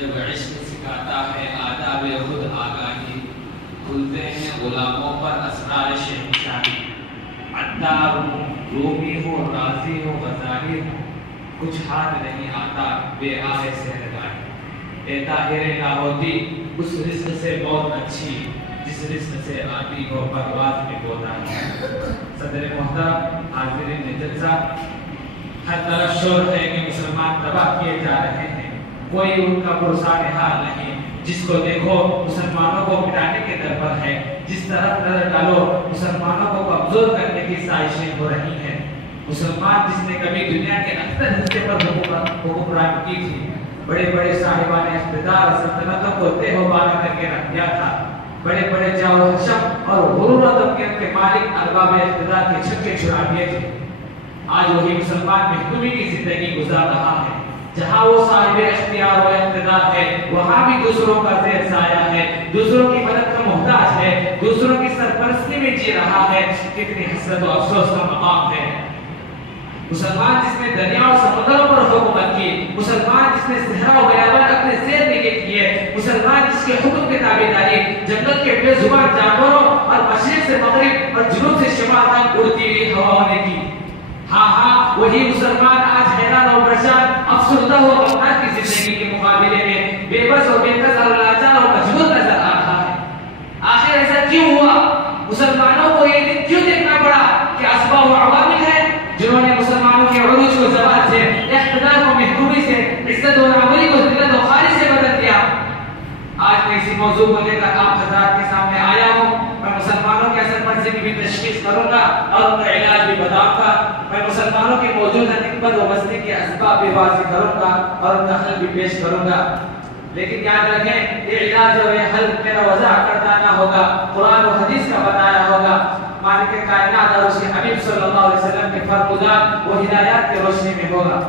جب عشق سکھاتا ہے آداب خود آگاہی، کھلتے ہیں غلاموں پر اسرار شہنشاہی۔ عطار ہوں، رومی ہوں، راضی ہوں، غزالی ہوں، کچھ ہاتھ نہیں آتا بے آئے سہرگاہی۔ اے طاہر لاہوتی، اس رزق سے موت اچھی، جس رزق سے آتی ہو پرواز میں کوتاہی۔ صدر محترم، حاضرین جلسہ، ہر طرف شور ہے کہ مسلمان تباہ کیے جا رہے ہیں، کوئی ان کا پرسان حال نہیں۔ جس کو دیکھو مسلمانوں کو مٹانے کے در پر ہے، جس طرف نظر ڈالو مسلمانوں کو کمزور کرنے کی سازشیں ہو رہی ہیں۔ مسلمان جس نے کبھی دنیا کے اکثر حصے پر حکمرانی کی تھی، بڑے بڑے صاحبان اقتدار سلطنتوں کو تہ و بالا کر کے رکھ دیا تھا، بڑے بڑے جاہ و حشم اور غرور و طبقیت کے مالک ارباب اقتدار کے چھکے چھڑا دیے تھے۔ آج وہی مسلمان محکومی کی زندگی گزار رہا ہے، جہاں وہ صاحب اختیار و اقتدار ہے وہاں بھی دوسروں کا زیر سایہ ہے، دوسروں کی مدد کا محتاج ہے، دوسروں کی سرپرستی میں جی رہا ہے۔ کتنی حسرت و افسوس کا مقام ہے۔ مسلمان جس نے دریا اور سمندروں پر حکومت کی، مسلمان جس نے صحرا و بیابان اپنے زیر میں کیے، مسلمان جس کے حکم کی تابعداری جنگل کے بے زبان جانوروں اور مشرق سے مغرب اور جنوب سے شمال تک اڑتی ہوئی ہواؤں نے کی۔ ہاں وہی مسلمان آج حیران اور پریشان، افسردہ و غمناک کی زندگی کے مقابلے میں بے بس اور بے قصر اور لاچار اور مجبور نظر آ رہا ہے۔ آخر ایسا کیوں ہوا؟ مسلمانوں کو یہ دن کیوں دیکھنا پڑا کہ اسباب و عوامل ہیں جنہوں نے مسلمانوں کے عروج کو زوال سے، اقتدار کو محکومی سے، عزت و ناموری کو ذلت و خواری سے بدل دیا؟ آج میں اسی موضوع کو لے کر آپ حضرات کے سامنے آیا ہوں۔ میں مسلمانوں کے اثر منظر کی بھی تشخیص کروں گا اور ان کا علاج بھی بتاؤں گا۔ میں مسلمانوں کی موجودہ نکبت و مسئلے کے اسباب بھی واضح کروں گا اور ان کا حل بھی پیش کروں گا۔ لیکن یاد رکھیں، یہ علاج اور یہ حل میرا وضاح کرتا نہ ہوگا، قرآن و حدیث کا بتایا ہوگا، مالک کائنات اور اس کے حبیب صلی اللہ علیہ وسلم کے فرمودات و ہدایات کی روشنی میں ہوگا۔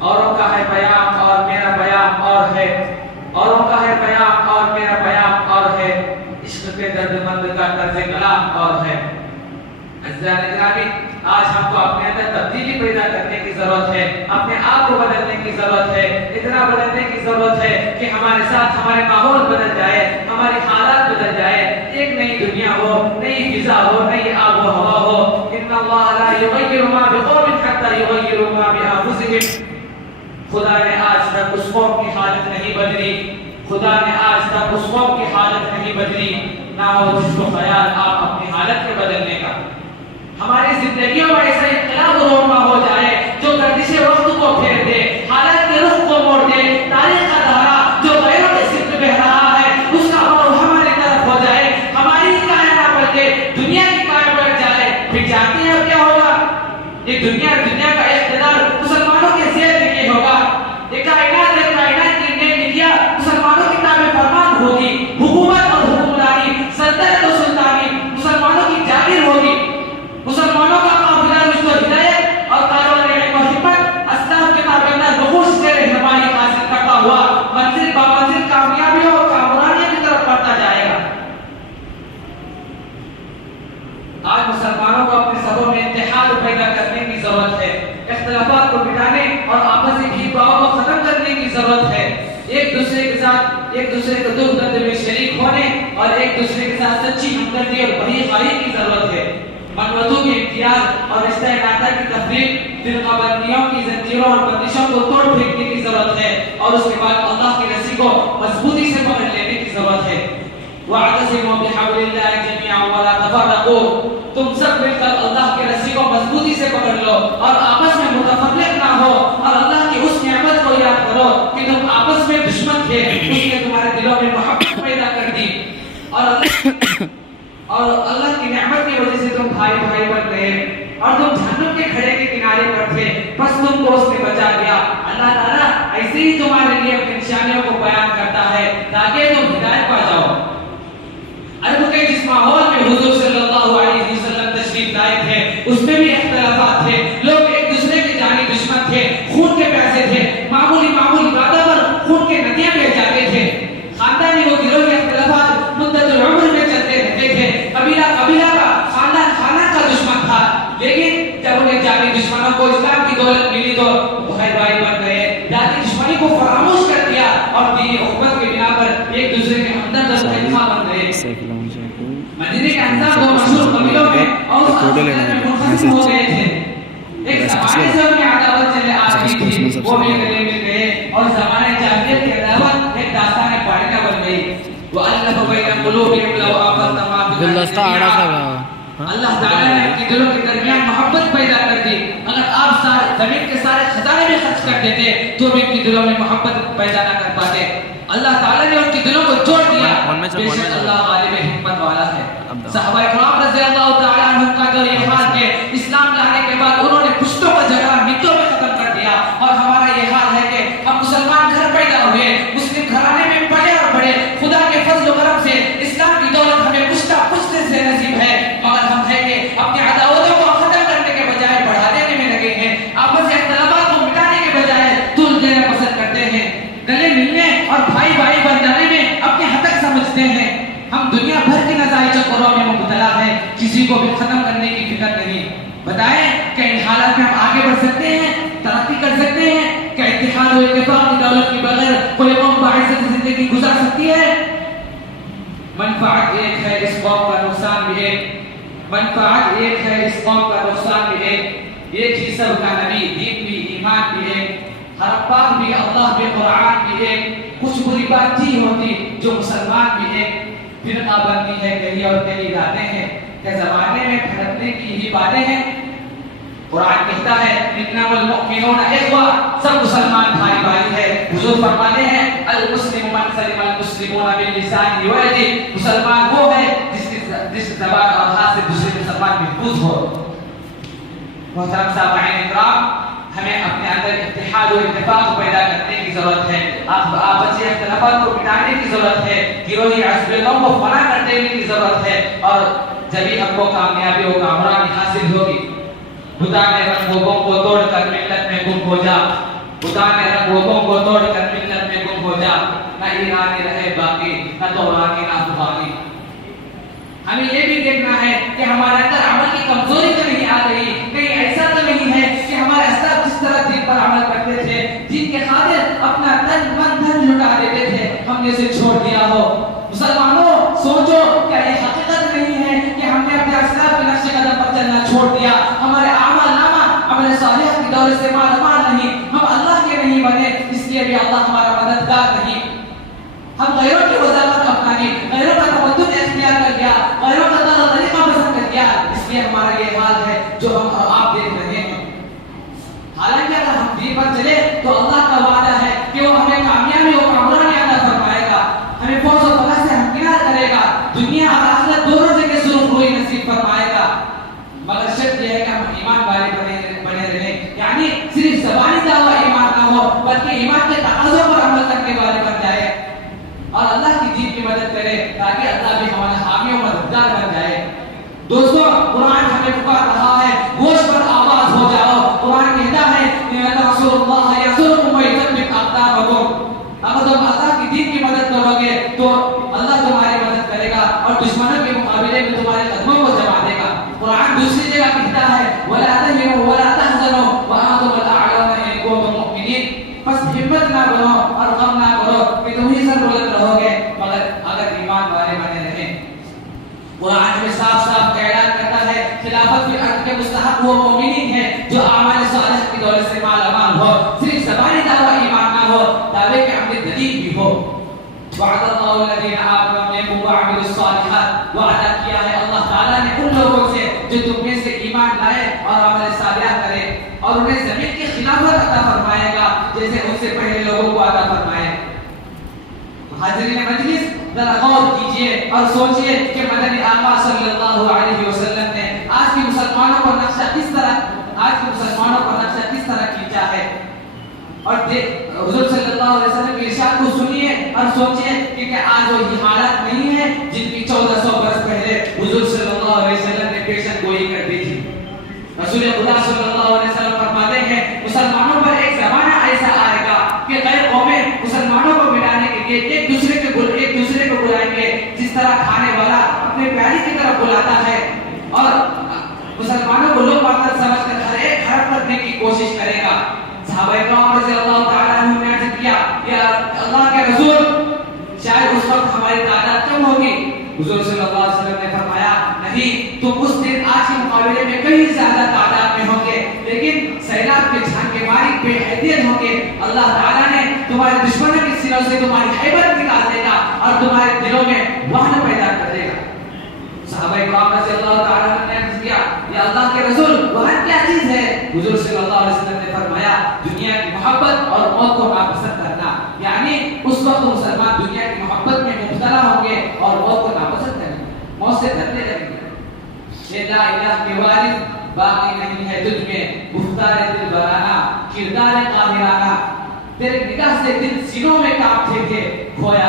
اوروں کا ہے پیام اور میرا پیام اور ہے، اوروں کا ہے پیام اور میرا پیام اور ہے، عشق کے درد مند کا طرز کلام اور ہے۔ عزیزان گرامی، آج ہم کو اپنے اندر تبدیلی پیدا کرنے کی ضرورت ہے، اپنے آپ کو بدلنے کی ضرورت ہے، اتنا بدلنے کی ضرورت ہے کہ ہمارے ساتھ ہمارے ماحول بدل جائے، ہمارے حالات بدل جائے، ایک نئی دنیا ہو، نئی فضا ہو، نئی آب و ہوا ہو۔ ان اللہ لا یغیر ما بقوم حتی یغیروا ما بانفسہم۔ خدا نے آج تک اس قوم کی حالت نہیں بدلی، خدا نے آج تک اس قوم کی حالت نہیں بدلی، نہ ہو جس کو خیال آپ اپنی حالت کے بدلنے کا۔ ہماری زندگیوں میں ایسا انقلاب رونما ہو جائے جو گردش وقت کو پھیر دے، حالت کے رخ کو موڑ دے، تاریخ کا دھارا جو غیروں کے سمت بہہ رہا ہے اس کا موڑ ہماری طرف ہو جائے، ہماری کائنات نہ بلکہ دنیا کی کائنات بڑھ جائے۔ پھر جانتے ہیں اب کیا ہوگا؟ یہ دنیا کا اقتدار مسلمانوں کے زیر میں یہ ہوگا۔ یہ کائنات کی نئی ندیا مسلمانوں کی تابع فرمان ہوگی، حکومت اور حکمرانی، سلطنت و سلطانی مسلمانوں کی جاگیر ہوگی۔ مسلمانوں کا قافلہ رشد و ہدایت اور کاروان علم و حکمت اسلاف کے تابعدار نقوش سے رہنمائی حاصل کرتا ہوا منزل با منزل کامیابیوں اور کامرانیوں کی طرف بڑھتا جائے گا۔ آج مسلمانوں کو اپنے صفوں میں اتحاد پیدا کرنے کی ضرورت ہے، اختلافات کو مٹانے اور آپسی بھید بھاؤ کو ختم کرنے کی ضرورت ہے، ایک دوسرے کے ساتھ ایک دوسرے کے دکھ درد میں شریک ہونے اور ایک دوسرے کے ساتھ سچی ہمدردی اور بڑی خواہی کی ضرورت ہے۔ منوتوں کے امتیاز اور رشتہ ناطہ کی تفریق، فرقہ بندیوں کی زنجیروں اور بندشوں کو توڑ پھینکنے کی ضرورت ہے اور اس کے بعد اللہ کی رسی کو مضبوطی سے پکڑ لینے کی ضرورت ہے۔ وَاعْتَصِمُوا بِحَبْلِ اللَّهِ جَمِيعًا وَلَا تَفَرَّقُوا۔ تم سب مل کر اللہ کی رسی کو مضبوطی سے پکڑ لو اور آپس میں متفرق نہ ہو، اور اللہ کی اس نعمت کو یاد کرو کہ تم آپس میں دشمن تھے، اس نے تمہارے دلوں میں محبت پیدا کر دی، اور اللہ کی نعمت کی وجہ سے تم بھائی بھائی بن گئے، اور تم جہنم کے کھڑے کے کنارے پر تھے، بس تم کو اس نے بچا لیا۔ اللہ تعالیٰ ایسے ہی تمہارے لیے اپنی نشانیوں کو بیان کرتا ہے تاکہ تم ہدایت پا جاؤ۔ عرب کے جس ماحول میں حضور صلی اللہ علیہ وسلم تشریف لائے تھے اس میں بھی اختلافات تھے، لوگ ایک دوسرے کے جانی دشمن تھے، خون کے پیاسے تھے، معمولی باتوں پر خون کے ندیاں بہہ جاتے تھے، خاندانی و گروہ کے اختلافات مدت العمر میں چلتے رہتے تھے، قبیلہ کا، خاندان کا دشمن تھا، لیکن جب انہیں جانی دشمنوں کو اسلام کی دولت ملی تو بھائی بھائی بن گئے، ذاتی دشمنی کو فراموش کر دیا اور دینی فوٹو لینا ہے ایک زمانے سے ان کی عداوت چلے آ رہی تھی، وہ بھی گلے مل گئے اور زمانے جاہلیت کی عداوت ایک داستان پاڑینا بن گئی۔ وَأَلَّفَ بَيْنَ قُلُوبِهِمْ لَوْ أَنفَقْتَ مَا فِي الْأَرْضِ جَمِيعًا، اللہ تعالیٰ نے ان کے دلوں کے درمیان محبت پیدا کر دی۔ اگر آپ زمین کے سارے خزانے بھی خرچ کر دیتے تو بھی ان کے دلوں میں محبت پیدا نہ کر پاتے۔ اللہ تعالیٰ نے ان کے دلوں کو جوڑ دیا۔ بے شک اللہ غالب حکمت والا ہے۔ صحابہ کرام رضی اللہ تعالیٰ عنہ کا جو یہ حال ہے، اسلام لانے کے بعد انہوں نے پشتوں کا جھگڑا مٹوں میں ختم کر دیا، اور ہمارا یہ حال ہے کہ ہم مسلمان گھر پیدا ہوئے، مسلم گھرانے میں پڑے اور بڑے، خدا کے فضل و کرم سے اسلام کی دولت ہمیں پشتے سے نصیب ہے، مگر ہم ہے کہ اپنی عداوتوں کو ختم کرنے کے بجائے بڑھا دینے میں لگے ہیں، آپس میں اختلافات کو مٹانے کے بجائے طول دینا پسند کرتے ہیں، گلے ملنے اور بھائی بھائی بن جانے میں اپنے حد تک سمجھتے ہیں۔ ہم دنیا بھر کے نتائج چکروں میں مبتلا ہیں، کسی کو بھی ختم کرنے کی فکر نہیں۔ بتائیں کہ ان حالات میں ہم آگے بڑھ سکتے ہیں، ترقی کر سکتے ہیں؟ کہ اتحاد و اتفاق کی دولت کی بغیر کوئی قوم باعزت زندگی گزار سکتی ہے؟ منفعت ایک ہے، اس قوم کا نقصان بھی ایک، منفعت ایک ہے، اس قوم کا نقصان بھی ایک ہی سب کا نبی، دین بھی، ایمان بھی ایک، ہر پاک بھی، اللہ بھی، قرآن بھی ایک، کچھ بری بات نہیں ہوتی جو مسلمان بھی ایک، فرقہ بندی ہے کہیں اور کہیں راتیں ہیں، کہ زمانے میں پھڑکنے کی ہی باتیں ہیں۔ قرآن کہتا ہے انما المؤمنون اخوہ، سب مسلمان بھائی بھائی ہے۔ حضور فرماتے ہیں المسلم من سلم المسلمون من لسانه ويده، مسلمان وہ ہے جس زبان اور ہاتھ سے دوسرے مسلمان محفوظ ہو۔ محترم سامعین اکرام، ہمیں اپنے اندر اتحاد و اتفاق پیدا کرنے کی ضرورت ہے، آپس کے اختلافات کو مٹانے کی ضرورت ہے، گروہی عصبیتوں کو فنا کر دینے کی ضرورت ہے، اور جبھی ہم کو کامیابی و کامرانی حاصل ہوگی۔ خدا نے رنگوں کو توڑ کر ملت میں گم ہو جا، خدا نے رنگوں کو توڑ کر ملت میں گم ہو جا، نہ ایرانی رہے باقی، نہ دورانی نہ افغانی۔ ہمیں یہ بھی دیکھنا ہے کہ ہمارے اندر عمل کی کمزوری تو نہیں آ رہی، کہیں ایسا تو نہیں ہے کہ ہمارے اسلاف جس طرح دین پر عمل کرتے تھے، دین کے خاطر اپنا تن من دھن لٹا دیتے تھے، ہم نے اسے چھوڑ دیا ہو۔ مسلمانوں سوچو، کیا یہ حقیقت نہیں ہے کہ ہم نے اپنے اسلاف کے نقش قدم پر چلنا چھوڑ دیا؟ ہمارے اعمال نامہ عمل صالح کی دولت سے مال مال نہیں، ہم اللہ کے نہیں بنے، اس لیے بھی اللہ ہمارا مددگار نہیں۔ ہم غیروں کی وضاحت اپنانی، غیروں کا تمدن اختیار کر لیا، غیروں کا طریقہ پسند کر لیا، اس لیے ہمارا یہ حال ہے جو ہم آپ دیکھ رہے ہیں۔ حالانکہ اگر ہم دین پر چلے تو اللہ کا وعدہ ہے کہ وہ ہمیں کامیابی و کامرانی عطا فرمائے گا، ہمیں فوز و فلاح سے ہمکنار کرے گا، دنیا اور آخرت دونوں جگہ سرخ روئی نصیب فرمائے گا، مگر شرط یہ ہے کہ ہم ایمان والے بنے رہیں، یعنی صرف زبانی دعویٰ ایمان نہ ہو بلکہ ایمان کے تقاضوں پر عمل کرنے والے بن جائے اور اللہ کی دین کی مدد کرے تاکہ اللہ بھی ہمارا حامی و مددگار بن جائے۔ دوستو، قرآن ہمیں پکار رہا ہے گوش پر آواز ہو جاؤ۔ قرآن کہتا ہے رسول اللہ یسرکم ویثبت اقدامکم، اگر تم اللہ کی دین کی مدد کرو گے تو اللہ تمہاری مدد کرے گا اور دشمنوں کے مقابلے میں تمہارے قدموں کو جما دے گا۔ قرآن دوسری جگہ کہتا ہے وَلَا تَهِنُوا وَلَا تَحْزَنُوا وَأَنْتُمُ الْأَعْلَوْنَ إِن كُنتُم مُؤْمِنِينَ، بس ہمت نہ بنو اور غم نہ کرو کہ تم ہی سر بلند رہو گے مگر اگر ایمان والے بنے رہیں۔ قرآن ہمیں صاف صاف اعلان کرتا ہے خلافت فی الارض کے مستحق وہ مومنین ہیں جو اعمال صالح کی دولت سے مالا مال ہو، صرف زبانی دعویٰ ایمان نہ ہو، دعوے کے عمل دلیل بھی ہو۔ وعد اللہ الذین آمنوا منکم وعملوا الصالحات، وعدہ کیا ہے اللہ تعالیٰ نے ان لوگوں سے جو تم میں سے ایمان لائے اور عمل صالح کرے، اور انہیں زمین کی خلافت عطا فرمائے گا جیسے ان سے پہلے لوگوں کو عطا فرمائے۔ حاضرین مجلس، ذرا غور کیجئے اور سوچئے کہ مدنی آقا صلی اللہ علیہ وسلم نے آج کے مسلمانوں پر نقشہ کس طرح کھینچا ہے، اور حضور صلی اللہ علیہ وسلم کے ارشاد کو سنیے اور سوچئے کہ کیا آج وہی حالات نہیں ہیں جن کی 1400 برس پہلے حضور صلی اللہ علیہ وسلم نے پیشن گوئی کر دی تھی۔ رسول خدا صلی اللہ علیہ وسلم فرماتے ہیں مسلمانوں پر ایک زمانہ ایسا آئے گا کہ غیر قومیں مسلمانوں کو ملانے کے لیے ایک دوسرے کو بلائیں گے جس طرح کھانے والا اپنے پیاری کی طرف بلاتا ہے، اور مسلمانوں کو لوگ پاتر سمجھ کر ہر ایک حرف کرنے کی کوشش کرے گا۔ صحابہ کرام رضی اللہ تعالیٰ عنہ نے عرض کیا یا اللہ کے رسول، شاید اس وقت ہماری تعداد کم ہوگی۔ حضور صلی اللہ علیہ وسلم نے فرمایا نہیں، تم اس دن آج کے مقابلے بے حیثیت ہوں گے، اللہ تعالیٰ نے تمہارے دشمنوں کے سینوں سے تمہاری ہیبت نکال دے گا اور تمہارے دلوں میں وہن پیدا کر دے گا۔ صحابہ کرام رضی اللہ تعالیٰ عنہ نے عرض کیا، یا اللہ کے رسول وہن کیا چیز ہے؟ حضور صلی اللہ علیہ وسلم نے فرمایا، دنیا کی محبت اور موت کو ناپسند کرنا، یعنی اس وقت مسلمان دنیا کی محبت میں مبتلا ہوں گے اور موت کو ناپسند کریں گے، موت سے ڈرنے لگیں گے۔ یہ لا الہ کے وارث باقی نہیں ہے تجھ میں، گفتار دل بنانا، کردار قاہرانہ، تیرے نگاہ سے دل سینوں میں کانپتے تھے، کھویا